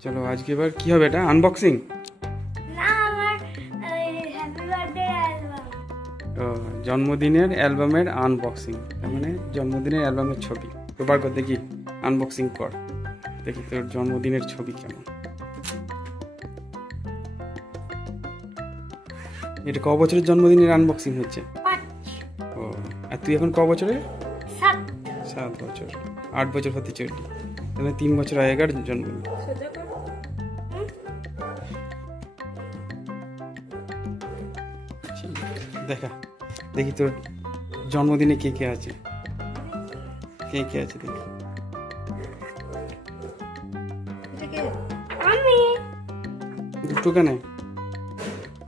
চলো আজকে এবার কি হবে, এটা আনবক্সিং? না, আমার হ্যাপি বার্থডে অ্যালবাম। ও, জন্মদিনের অ্যালবামের আনবক্সিং, তার মানে জন্মদিনের অ্যালবামের ছবি। তো বার কর দেখি, আনবক্সিং কর, দেখি তোর জন্মদিনের ছবি কেমন। এটা ক বছরের জন্মদিনের আনবক্সিং হচ্ছে? 5 ও, আর তুই এখন ক বছরের? 7 7 বছর, 8 বছর হতে চললি, তাহলে 3 বছর আগেকার জন্মদিন। দেখা, দেখি তোর জন্মদিনে কে কে আছে, কে কে আছে দেখি। আমি দুটো কেন?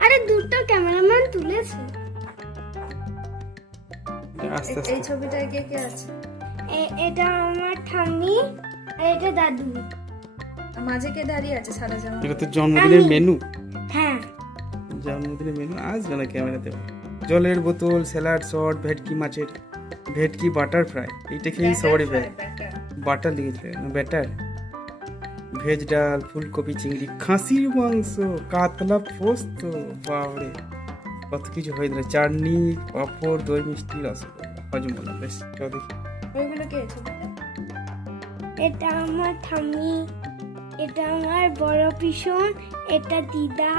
আরে দুটো ক্যামেরাম্যান তুলেছে। আস্তে এই আস্তে। ছবিটায় কে কে আছে? এটা আমার ঠাম্মি আর এটা দাদু। আর মাঝে কে দাঁড়িয়ে আছে সাদা জামা? এটা তো জন্মদিনের মেনু। হ্যাঁ, জন্মদিনের মেনু আসবে না ক্যামেরাতে। জলের বোতল, স্যালাড, শর্ট, ভেটকি মাছের, ভেটকি বাটার ফ্রাই, এইটা খেয়েই সবারই বাটার লিখেছে না, ব্যাটার। ভেজ ডাল, ফুলকপি চিংড়ি, খাসির মাংস, কাতলা পোস্ত, বাবরে কত কিছু হয়ে গেল, চাটনি, পাঁপড়, দই মিষ্টি, রসগোল্লা, হজমোলা। বেশ চল দেখি। ওইগুলো কে ছবিটা? এটা আমার ঠাম্মি, এটা আমার বড় পিসন, এটা দিদা,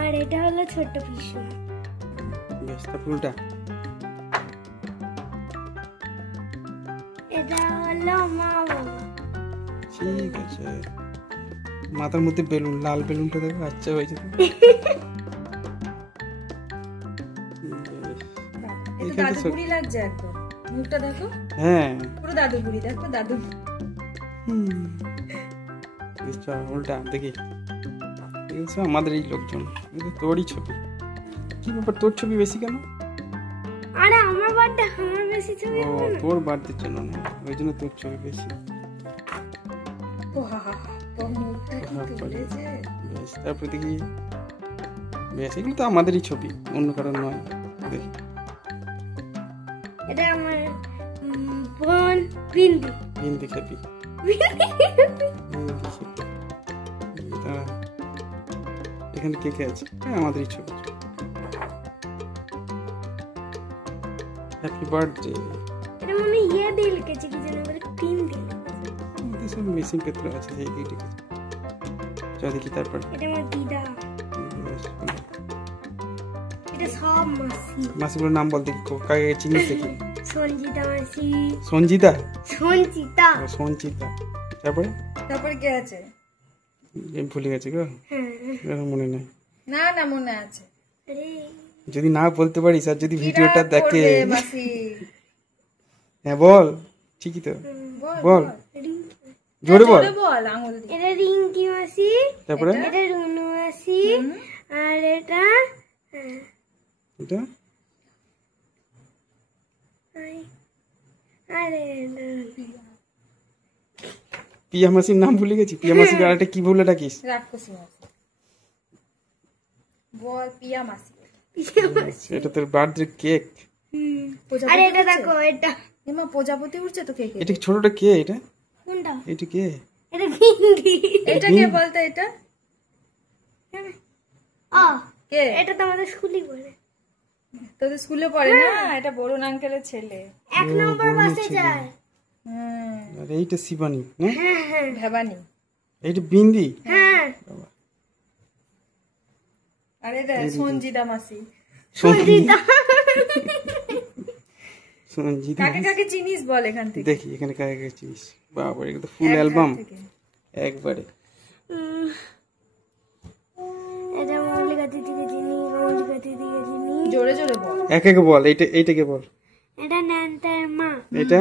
আর এটা হলো ছোট পিসন। বেশ, তা ফুলটা এটা হলো মা বাবা। ঠিক আছে। মাথার মধ্যে বেলুন, লাল বেলুনটা দেখো, আচ্ছা হয়েছে তো। এটা এখানে দাদু তো বুড়ি লাগছে একদম। মুখটা দেখো, হ্যাঁ। পুরো দাদু বুড়ি। দেখো দাদু। বেশ, চল উল্টা দেখি। এগুলো সব আমাদের এই লোকজন, কিন্তু তোরই ছবি। কি ব্যাপার, তোর ছবি বেশি কেন? আরে আমার বার্থডে, আমার বেশি ছবি ও, হবে না। তোর বার্থডের জন্য না, ওই জন্য তোর ছবি বেশি। বাহ, তোর মুখটা কি তুলেছে। বেশ, তারপরে দেখি। বেশ, এগুলো তো আমাদেরই ছবি, অন্য কারণ নয়। দেখি। এটা আমার বোন বিন্দু। হিন্দি খেপি, দাঁড়া। এখানে কে কে আছে? হ্যাঁ, আমাদেরই ছবি। Happy birthday. এটা মনে ইয়ে দিয়ে লিখেছে, কি যেন বলে, পিন দিয়ে। আমাদের সব মিসিং পেত্র আছে, সেই দিয়ে ঠিক আছে। চল দেখি তারপর। এটা আমার দিদা, বেশ, এটা সব মাসি। মাসিগুলোর নাম বল দেখি, কাকে চিনিস দেখি। সঞ্জিতা মাসি, সঞ্জিতা, সঞ্চিতা। ও সঞ্চিতা। তারপরে তারপরে কে আছে? ভুলে গেছে গো, হ্যাঁ, এরকম মনে নেই। না না, মনে আছে। আরে যদি না বলতে পারিস আর যদি ভিডিওটা বিরাট দেখে, করবে মাসি। হ্যাঁ বল, ঠিকই তো, বল বল রিঙ্কি, জোরে বল। জোরে বল, আঙুল দিয়ে। এটা রিঙ্কি মাসি, তারপরে এটা রুনু মাসি, আর এটা এটা আরে পিয়া মাসির নাম ভুলে গেছি। পিয়া মাসিকে আরেকটা কি বলে ডাকিস? রাক্ষসী মাসি। বল পিয়া মাসি। এটা তোর বার্থডে কেক। আরে এটা দেখো, এটা এমা প্রজাপতি উঠছে তো। কে কে? এটা ছোটটা কে? এটা কোনটা? এটা কে? এটা ভিন্ডি। এটা কে বলতো? এটা কে? এটা তো আমাদের স্কুলই বলে, তোদের স্কুলে পড়ে না? এটা বরুণ আঙ্কেলের ছেলে। 1 নম্বর বাসে যায়। আর এইটা শিবানী না? হ্যাঁ হ্যাঁ ভবানী। এইটা বিন্দি। হ্যাঁ, আর এটা সঞ্জিতা মাসি। সঞ্জিতা। সঞ্জিতা। কাকে কাকে চিনিস বল এখান থেকে। দেখি এখানে কাকে কাকে চিনিস। বাবা, এটা তো ফুল অ্যালবাম একবারে। এটা মল্লিকা দিদিকে চিনি, মল্লিকা দিদিকে চিনি। জোরে জোরে বল। এক এক বল। এইটাকে বল। এটা ন্যান্তার মা, এটা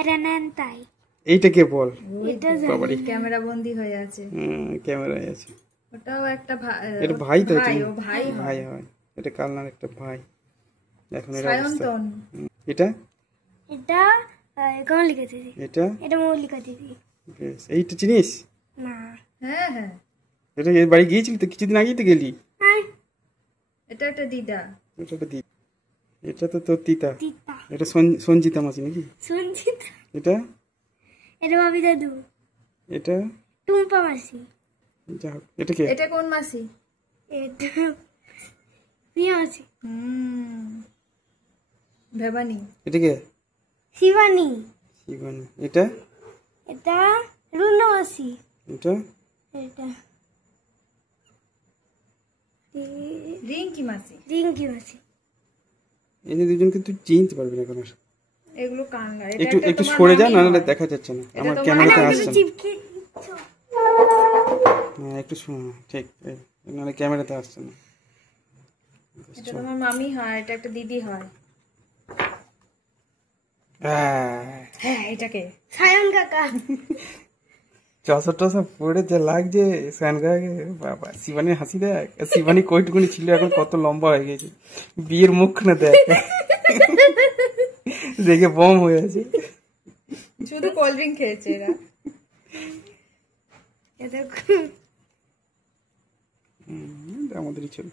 এটা ন্যান্তাই। এইটাকে বল। এটা বাবারে, ক্যামেরা বন্দি হয়ে আছে। ক্যামেরায় আছে। ওটাও একটা এটা ভাই তো, ভাই, ও ভাই ভাই হয়। এটা কালনার একটা ভাই। এখন এর অবস্থা। সায়ন্তন। এটা এটা মল্লিকা দিদি, এটা এটা মল্লিকা দিদি। বেশ, এইটা চিনিস? না, হ্যাঁ হ্যাঁ, এটা এর বাড়ি গিয়েছিলি তো, কিছুদিন আগেই তো গেলি। এটা একটা দিদা। এটা তো দিদি। এটা তো তোর তিতা। তিতা। এটা সঞ্জিতা মাসি নাকি? সঞ্জিতা। এটা এটা ভাবি দাদু। এটা টুম্পা মাসি। যা হোক, এটা কে? এটা কোন মাসি? এটা প্রিয়া মাসি। ভবানী। এটা কে? শিবানী। শিবানী। এটা? এটা রুনা মাসি। এটা? এটা রিঙ্কি মাসি। রিঙ্কি মাসি। এই দুজনকে তুই চিনতে পারবি না কোনো। এগুলো কানলা। একটু একটু সরে যা, নাহলে দেখা যাচ্ছে না, আমার ক্যামেরাতে আসছে না। চিপকে হ্যাঁ একটু ঠিক, নাহলে ক্যামেরাতে আসছে না। এটা তোমার মামি হয়, এটা একটা দিদি হয়। হ্যাঁ এটাকে সায়ন কাকা। চশা টসা পড়ে যা লাগছে সানগাকে, বাবা শিবানীর হাসি দেখ। শিবানী কইটুকুনি ছিল, এখন কত লম্বা হয়ে গেছে। বিয়ের মুখ না দেখ, দেখে বম হয়ে আছে। শুধু কোল্ড ড্রিঙ্ক খেয়েছে এরা। আমাদেরই ছবি,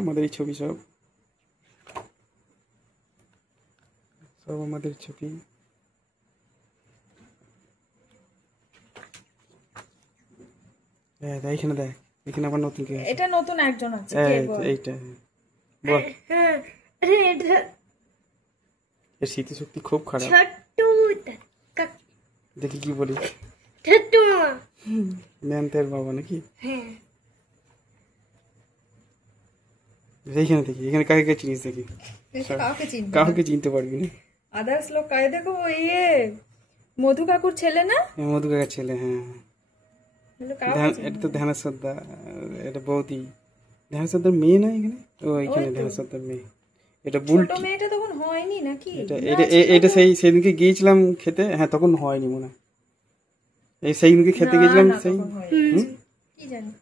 আমাদেরই ছবি, সব সব আমাদের ছবি। এখানে দেখ, এখানে আবার নতুন কে আছে? এটা নতুন একজন আছে, কে বল? এইটা বল। হ্যাঁ এটা এর স্মৃতিশক্তি খুব খারাপ। ছোট্টু কাকা। দেখি কি বলি। ছোট্টু মামা। ম্যান্তের বাবা নাকি? হ্যাঁ এইখানে দেখি, এখানে কাকে কে চিনিস দেখি। এটা কাউকে চিনবে না। কাউকে চিনতে পারবি না। আদার্স লোক কায় দেখো, ইয়ে মধু কাকুর ছেলে না? মধু কাকার ছেলে, হ্যাঁ। এগুলো কাউকে এটা তো ধ্যানেশ্বর দা, এটা বৌদি। ধ্যানেশ্বর দার মেয়ে না এখানে? ও এখানে ধ্যানেশ্বর দার মেয়ে। এটা ছোট বুলটি। মেয়েটা তখন হয়নি নাকি? এটা সেদিনকে গিয়েছিলাম খেতে, হ্যাঁ তখন হয়নি মনে হয়। সেইদিনকে খেতে গেছিলাম, সেই কি জানি।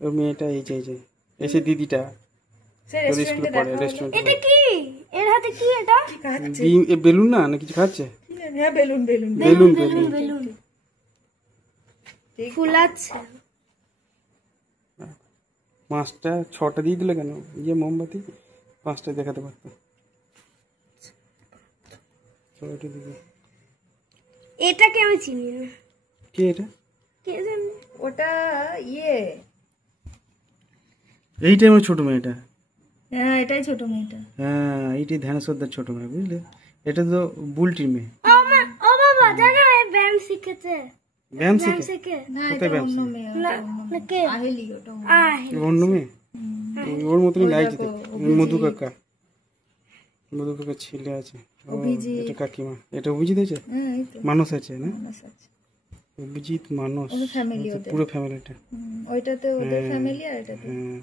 ওর মেয়েটা এই যে এসে দিদিটা সে স্কুলে রেস্টুরেন্টে পড়ে, দেখা রেস্টুরেন্ট। এটা কি? এর হাতে কি এটা? বেলুন না, না কিছু খাচ্ছে? হ্যাঁ বেলুন বেলুন। বেলুন বেলুন বেলুন। বেলুন ফুলাচ্ছে। 5টা 6টা দিয়ে দিলে কেন? ইয়ে মোমবাতি 5টা দেখাতে পারতো। 6টা দিকে। এটাকে আমি চিনি না। কে এটা? কে জানি? ওটা ইয়ে, এইটাই আমার ছোট মেয়েটা। হ্যাঁ এটাই ছোট মেয়েটা। হ্যাঁ এইটাই ধ্যানেশ্বরদার ছোট মেয়ে, বুঝলে? এটা তো বুলটির মেয়ে। ও বাবা জানো ব্যায়াম শিখেছে। ব্যায়াম ব্যায়াম শিখে? শিখে। না কোথায় এটা ব্যায়াম অন্য শিখে? মেয়ে। না না কে? আহেলি ওটা। অন্য মেয়ে? ওর মতনই লাগছে দেখতে। মধু কাকা, মধু কাকার ছেলে আছে। ও, এটা কাকিমা। এটা অভিজিৎ আছে, হ্যাঁ এই তো মানস আছে না? মানস আছে। অভিজিৎ মানস, ওদের ফ্যামিলি ওদের। পুরো ফ্যামিলিটা। ওইটাতে ওদের ফ্যামিলি আর এটাতে। হ্যাঁ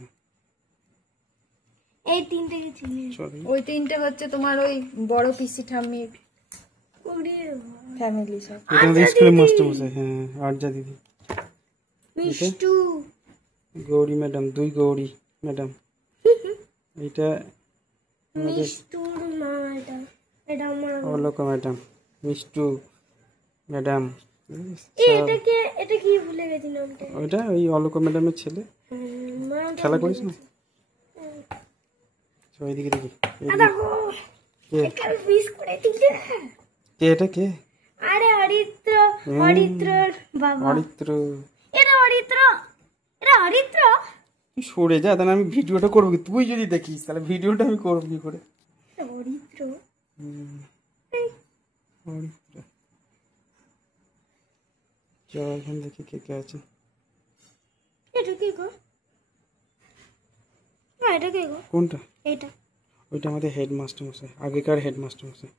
এই তিনটাকে চিনি। সরি। ওই তিনটে হচ্ছে তোমার ওই বড় পিসি ঠাম্মির ওরে ফ্যামিলি সব। এটা আমাদের স্কুলের মাস্টার মশাই, হ্যাঁ আরজা দিদি। মিষ্টু। Gauri madam, 2 Gauri madam. এটা মিষ্টুর মা। এটা এটা আমার। Aloka madam, Mishtu madam. এটা কি ভুলে গেছি নামটা। ওইটা ওই অলোকা ম্যাডামের ছেলে। খেলা করিস না? ওইদিকে দেখি। দেখো কে? এখানে মিস করে দিলে। কে এটা কে? আরে অরিত্র। অরিত্রর বাবা। অরিত্র। এটা অরিত্র। এটা অরিত্র। তুই সরে যা, তাহলে আমি ভিডিওটা করবো কি? তুই যদি দেখিস তাহলে ভিডিওটা আমি করবো কি করে? এটা অরিত্র। অরিত্র। চল এখানে দেখি কে কে আছে। এটা কি গো? হ্যাঁ এটা কি গো? কোনটা? এটা ওইটা আমাদের হেডমাস্টার মশাই, আগেকার হেডমাস্টার মশাই,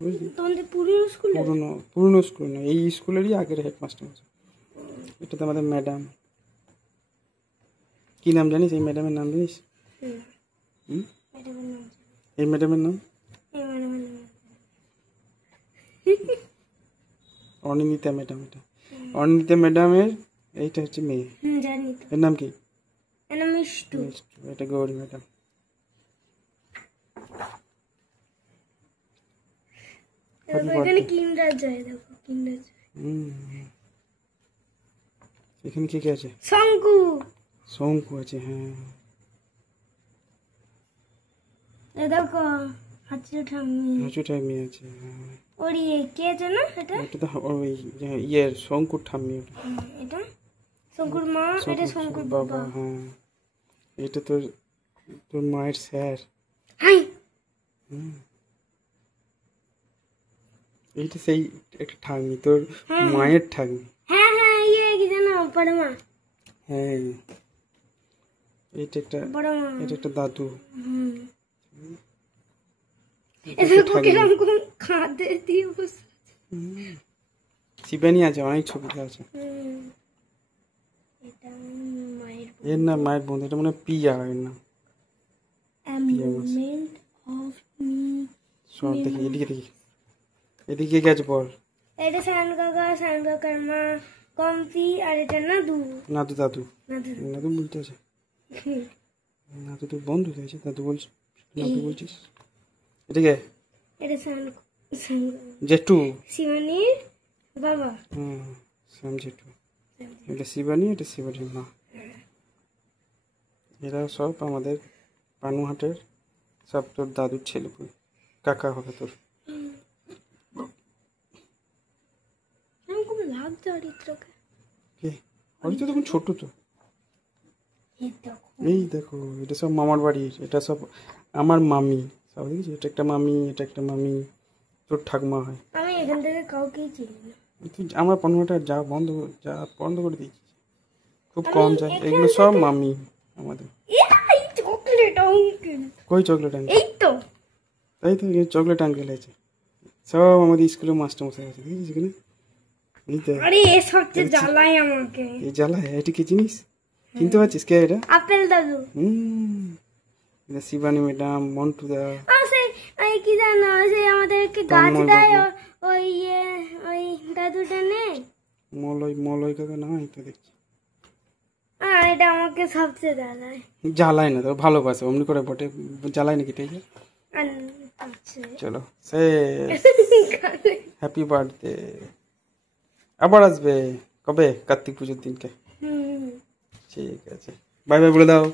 বুঝলি? তোমাদের পুরনো স্কুলে? পুরনো স্কুল না, এই স্কুলেরই আগের হেডমাস্টার মশাই। এটা তো আমাদের ম্যাডাম। কি নাম জানিস এই ম্যাডামের নাম? জানিস এই ম্যাডামের নাম? অনিন্দিতা ম্যাডাম। এটা অনিন্দিতা ম্যাডামের, এইটা হচ্ছে মেয়ে। জানি তো। এর নাম কি? এটা মিষ্টু। এটা গৌরী ম্যাডাম। এখানে কিন্ডার জয়। দেখো কিন্ডার জয়। এখানে কে কে আছে? শঙ্কু। শঙ্কু আছে, হ্যাঁ। দেখো হাঁচু ঠাম্মি হাঁচু ঠাম্মি আছে, হ্যাঁ। ওরি কে যেন এটা এটা তো ওই ইয়ের শঙ্কুর ঠাম্মি ওটা। এটা শঙ্কুর মা, এটা শঙ্কুর বাবা, বাবা। হ্যাঁ। এটা তোর তোর মায়ের স্যার। হাই এইটা সেই একটা ঠাম্মি, তোর মায়ের ঠাম্মি। হ্যাঁ হ্যাঁ ইয়ে কি জানো বড় মা, হ্যাঁ, এইটা একটা, বড় মা। এটা একটা দাদু। এরকম কিরকম খাদে দিয়ে বসে। শিবানী আছে, অনেক ছবি আছে। এটা মায়ের এর না মায়ের বন্ধু, এটা মানে পিয়া এর নাম। Moment of me. সব দেখি, এদিকে দেখি, এদিকে গেছে বল। এটা সায়ন কাকার মা কম্পি, আর এটা নাদু নাদু দাদু, নাদু। নাদু বলতে আছে, নাদু তোর বন্ধু হয়েছে, দাদু বলছিস, নাদু বলছিস। এদিকে এটা সায়ন জেঠু, শিবানীর বাবা। হুম, শ্যাম জেঠু। এটা শিবানী, এটা শিবানীর মা। এরা সব আমাদের পানুহাটের সব তোর দাদুর ছেলে পুই, কাকা হবে তোর। আমি খুব লাগছে অরিত্রকে। কে হয়তো তখন ছোট তো। এই দেখো এই দেখো, এটা সব মামার বাড়ির, এটা সব আমার মামি সব দেখেছি। এটা একটা মামি, এটা একটা মামি, তোর ঠাকুমা হয়। আমি এখান থেকে কাউকেই চিনি না। তুই আমার পানুহাটা যা বন্ধ করে দিয়েছি, খুব কম যায়। এগুলো সব মামি আমাদের। এই চকলেট আঙ্কেল, কই চকলেট আঙ্কেল? এই তো তাই তো, চকলেট আঙ্কেল আছে সব আমাদের স্কুলের মাস্টার মশাই আছে, দেখেছিস কিনা? এই তো, আরে এ সবচেয়ে জ্বালায় আমাকে। এই জ্বালা, এটা কি জিনিস চিনতে পারছিস কে এটা? আপেল দাদু। এটা শিবানী ম্যাডাম, মন্টু দা। সেই ওই কি জানো, সেই আমাদেরকে গাছ তন্ময় দেয় বাবু। ওই ওই দাদুটা নেই। মলয় কাকা না, এই তো দেখছি। এটা আমাকে সবচেয়ে জ্বালায়। জ্বালায় না তো, ভালোবাসে অমনি করে বটে, জ্বালায় নাকি তাই? আচ্ছা চলো সে হ্যাপি বার্থডে। আবার আসবে কবে? কার্তিক পুজোর দিনকে। ঠিক আছে, বাই বাই বলে দাও।